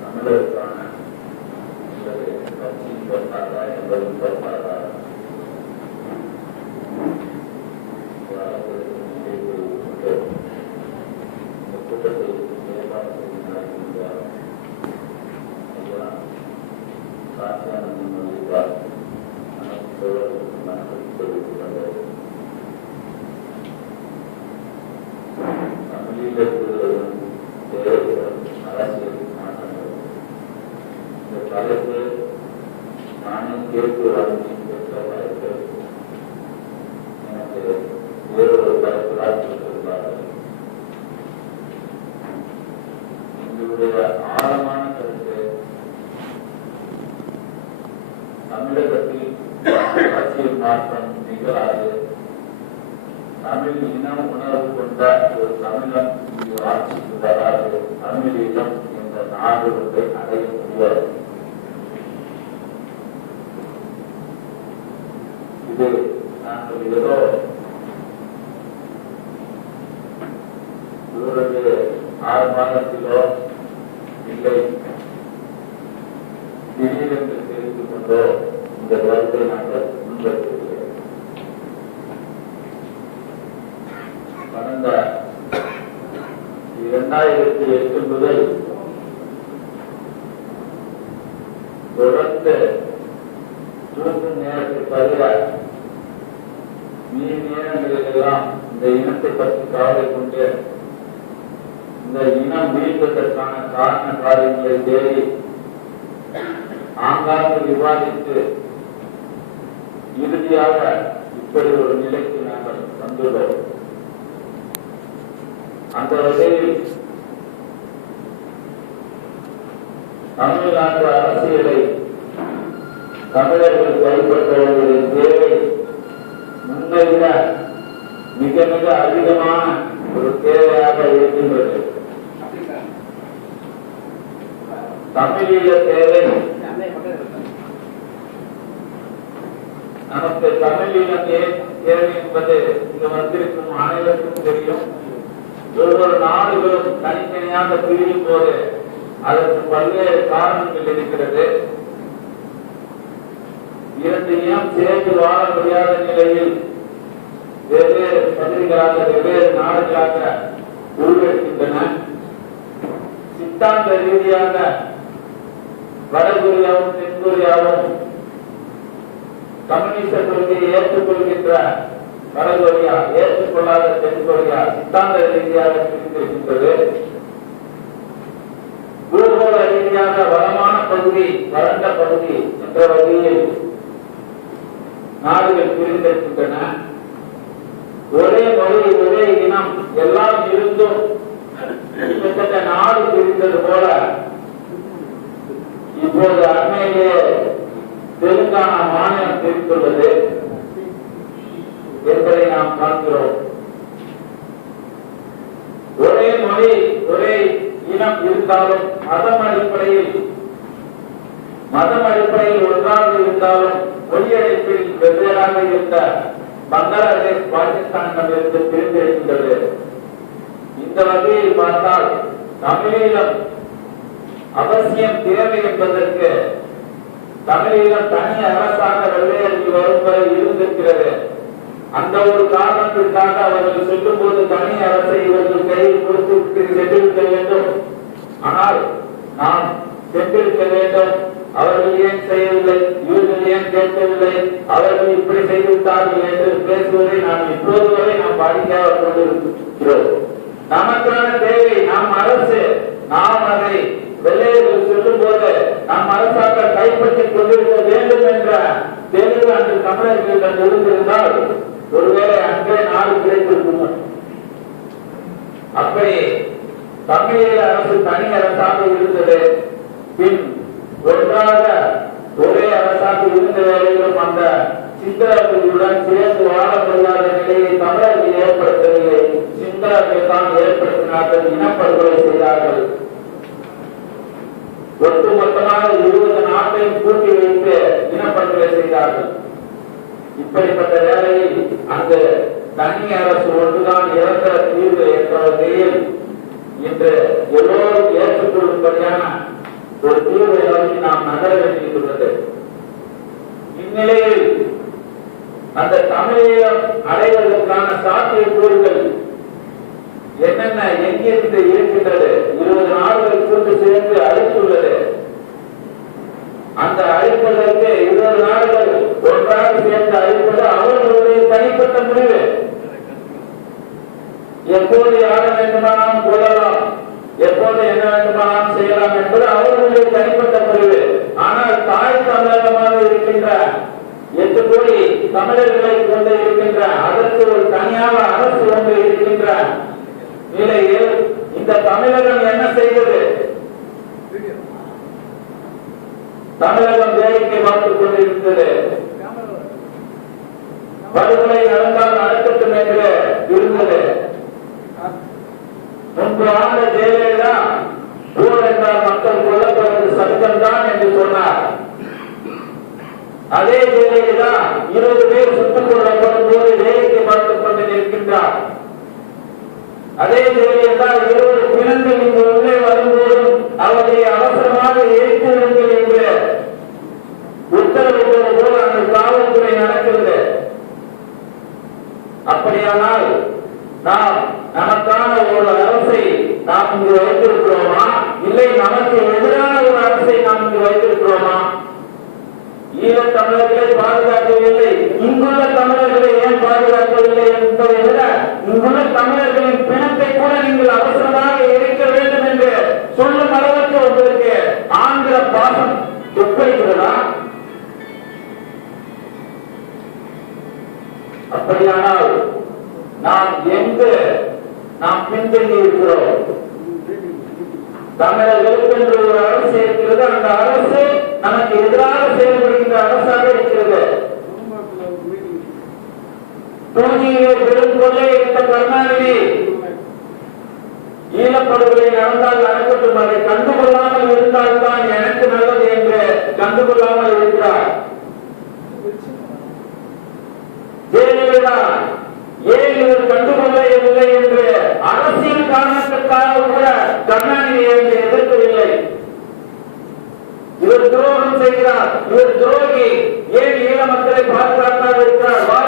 தமிழருக்கான கட்சியின் பொறுப்பாக என்பதும் பொறுப்பாக கூட்டத்தை ஏற்பாடு செய்திருக்கிறார். ஐயா காட்சியானந்தம் அறிவித்தார். தமிழில் அரசியல் மாற்றங்கள் இந்த தலைப்பு நானே கேட்டு வாங்கி பெற்ற தலைப்பு. எனக்கு வேறொரு தலைப்புதான் கொடுத்திருந்தார்கள். எங்களுடைய ஆழமான கருத்து தமிழகத்தில் அரசியல் மாற்றம் நிகழாது. தமிழ் இனம் உணர்வு கொண்ட ஒரு தமிழன் ஆட்சிக்கு வராது. தமிழீழம் என்ற நாடுகளை அடைய முடியாது. இது நாங்கள் ஏதோ ஊரது 6 மாதத்திலோ இல்லை திடீரென்று தெரிந்து கொண்டோ இந்த கருத்தை நாங்கள் முன்வைக்கிறோம். கடந்த 2008 முதல் தொடர்ந்து தூங்கும் நேரத்தை தவிர மீதி நேரங்களிலெல்லாம் இந்த இனத்தை பற்றி கவலை கொண்டு இந்த இனம் வீழ்வதற்கான காரண காரியங்களை தேடி ஆங்காங்கு விவாதித்து இறுதியாக இப்படி ஒரு நிலைக்கு நாங்கள் வந்துள்ளோம். அந்த வகையில் தமிழ்நாட்டு அரசியலை தமிழர்கள் கைப்பற்ற வேண்டிய தேவை முன்வைக்க மிக மிக அதிகமான ஒரு தேவையாக இருக்கின்றது. தமிழீழ தேவை நமக்கு தமிழீழம் தேவை என்பது இங்கு வந்திருக்கும் அனைவருக்கும் தெரியும். ஒவ்வொரு நாடுகளும் தனித்தனியாக பிரியும் போது அதற்கு பல்வேறு காரணங்கள் இருக்கிறது. இரண்டு இனம் சேர்ந்து வாழ முடியாத நிலையில் வெவ்வேறு பகுதிகளாக வெவ்வேறு நாடுகளாக உருவெடுக்கின்றன. சித்தாந்த ரீதியாக வடகொரியாவும் தென்கொரியாவும் கம்யூனிஸ்ட கொள்கையை ஏற்றுக்கொள்கின்ற வடகொரியா, ஏற்றுக்கொள்ளாத தென்கொரியா சித்தாந்த ரீதியாக பிரிந்திருக்கின்றது. பூகோள ரீதியாக வளமான பகுதி, வறண்ட பகுதி என்ற வகையில் நாடுகள் பிரிந்திருக்கின்றன. ஒரே மொழி, ஒரே இனம் எல்லாம் இருந்தும் கிட்டத்தட்ட நாடு பிரிந்தது போல இப்போது அண்மையிலே தெலுங்கானா மாநிலம் பிரிந்துள்ளது என்பதை நாம் பார்க்கிறோம். ஒரே மொழி, ஒரே இனம் இருந்தாலும் மதம் அடிப்படையில் ஒன்றாக இருந்தாலும் மொழி அடிப்படையில் வெவ்வேறாக இருந்த பங்களாதேஷ் பாகிஸ்தானிடமிருந்து பிரிந்திருக்கின்றது. இந்த வகையில் பார்த்தால் தமிழீழம் அவசியம் தேவை என்பதற்கு தமிழீழம் தனி அரசாக வெள்ளையர்கள் வரும் வரை இருந்திருக்கிறது. அந்த ஒரு காரணத்திற்காக அவர்கள் சொல்லும் போது தனி அரசை இவர்கள் கையில் கொடுத்து சென்றிருக்க வேண்டும். ஆனால் நாம் சென்றிருக்க வேண்டும். அவர்கள் ஏன் செய்யவில்லை, இவர்கள் ஏன் கேட்கவில்லை, அவர்கள் இப்படி செய்துவிட்டார்கள் என்று பேசுவதை நாம் இப்போது வரை நாம் படிக்காக கொண்டிருக்கிறோம். நமக்கான தேவை நாம் அரசு, நாம் அதை வெள்ளையர்கள் சொல்லும் போது நாம் அரசாக கைப்பற்றிக் கொண்டிருக்க வேண்டும் என்ற தெளிவு அன்று தமிழர்களிடம் இருந்திருந்தால் ஒருவேளை அன்றே நாடு கிடைத்திருக்கும். அப்படி தமிழீழ அரசு தனி அரசாக இருந்தது. பின் ஒன்றாக ஒரே அரசாக இருந்த வேளையிலும் அந்த சிங்களர்களுடன் சேர்ந்து வாழ முடியாத நிலையை தமிழர்கள் ஏற்படுத்தவில்லை. சிங்களர்கள் தான் ஏற்படுத்தினார்கள், இனப்படுகொலை செய்தார்கள். ஒட்டுமொத்தமாக 20 நாட்டையும் கூட்டி வைத்து இனப்படுகொலை செய்தார்கள். இப்படிப்பட்ட வேளையில் அந்த தனி அரசு ஒன்றுதான் நிரந்தர தீர்வு என்ற வகையில் இன்று எல்லோரும் ஏற்றுக்கொள்ளும் கொள்ளும்படியான ஒரு தீர்வை நோக்கி நாம் நகர வேண்டியுள்ளது. இந்நிலையில் அந்த தமிழீழம் அடைவதற்கான சாத்தியக்கூறுகள் என்னென்ன எங்கிருந்து இருக்கின்றது? 20 நாடுகள் கூட்டு சேர்ந்து அளித்துள்ளது. அந்த அளிப்பதற்கு 20 நாடுகள் ஒன்றாக சேர்ந்து அளிப்பது அவர்களுடைய தனிப்பட்ட முடிவு. எப்போது யார வேண்டுமானாலும் கொள்ளலாம், எப்போது என்ன வேண்டுமானாலும் செய்யலாம் என்பது அவர்களுடைய தனிப்பட்ட முடிவு. ஆனால் தாய் தமிழகமாக இருக்கின்ற 8 கோடி தமிழர்களை கொண்டு இருக்கின்ற அதற்கு ஒரு தனியாக அரசு கொண்டு இருக்கின்ற நிலையில் இந்த தமிழகம் என்ன செய்வது? தமிழகம் வேடிக்கை பார்த்துக் கொண்டிருந்தது. படுகொலை நடந்தால் நடக்கட்டும் என்று இருந்தது. முன்பு ஆண்ட ஜெயலலிதா போர் என்றால் மக்கள் கொல்லப்படுவது சட்டம் என்று சொன்னார். அதே ஜெயலலிதா 20 பேர் சுட்டுக் கொல்லப்படும் போது வேடிக்கை பார்த்துக் கொண்டு நிற்கின்றார். அதே ஜெயலலிதா 20 பிணங்கள் இங்கு உள்ளே வரும்போதும் அவரை அவசரமாக எரித்துவிடுங்கள் என்று உத்தரவிட்டது போல அந்த காவல்துறை நடக்கிறது. அப்படியானால் நாம் நமக்கான ஒரு அரசை நாம் இங்கு வைத்திருக்கிறோமா, இல்லை நமக்கு எதிரான ஒரு அரசை நாம் இங்கு வைத்திருக்கிறோமா? ஈழத் தமிழர்களை பாதுகாக்கவில்லை, இங்குள்ள தமிழர்களை ஏன் பாதுகாக்கவில்லை என்பதை விட இங்குள்ள தமிழர்களின் பிணத்தை கூட நீங்கள் அவசரமாக எரிக்க வேண்டும் என்று சொல்லும் அளவுக்கு உங்களுக்கு ஆந்திர பாசம் ஒப்படைக்கிறதா? அப்படியானால் நாம் எங்கு நாம் பின்தங்கி இருக்கிறோம்? தமிழர்களுக்கு என்று ஒரு அரசு இருக்கிறது. அந்த அரசு நமக்கு எதிராக செயல்படுகின்ற அரசாக இருக்கிறது. தூங்கியை பெரும் கொள்ளை எடுத்த கருணாநிதி ஈழப்படுகொலை நடந்தால் நடக்கட்டும், அதை கண்டுகொள்ளாமல் இருந்தால்தான் எனக்கு நல்லது என்று கண்டுகொள்ளாமல் இருக்கிறார். ஜெயலலிதா ஏன் இவர் கண்டுகொள்ளவில்லை என்று அரசியல் காரணத்திற்காக கூட கருணாநிதியை எதிர்க்கவில்லை. இவர் துரோகம் செய்கிறார், இவர் துரோகி, ஏன் ஈழ மக்களை பாதுகாக்க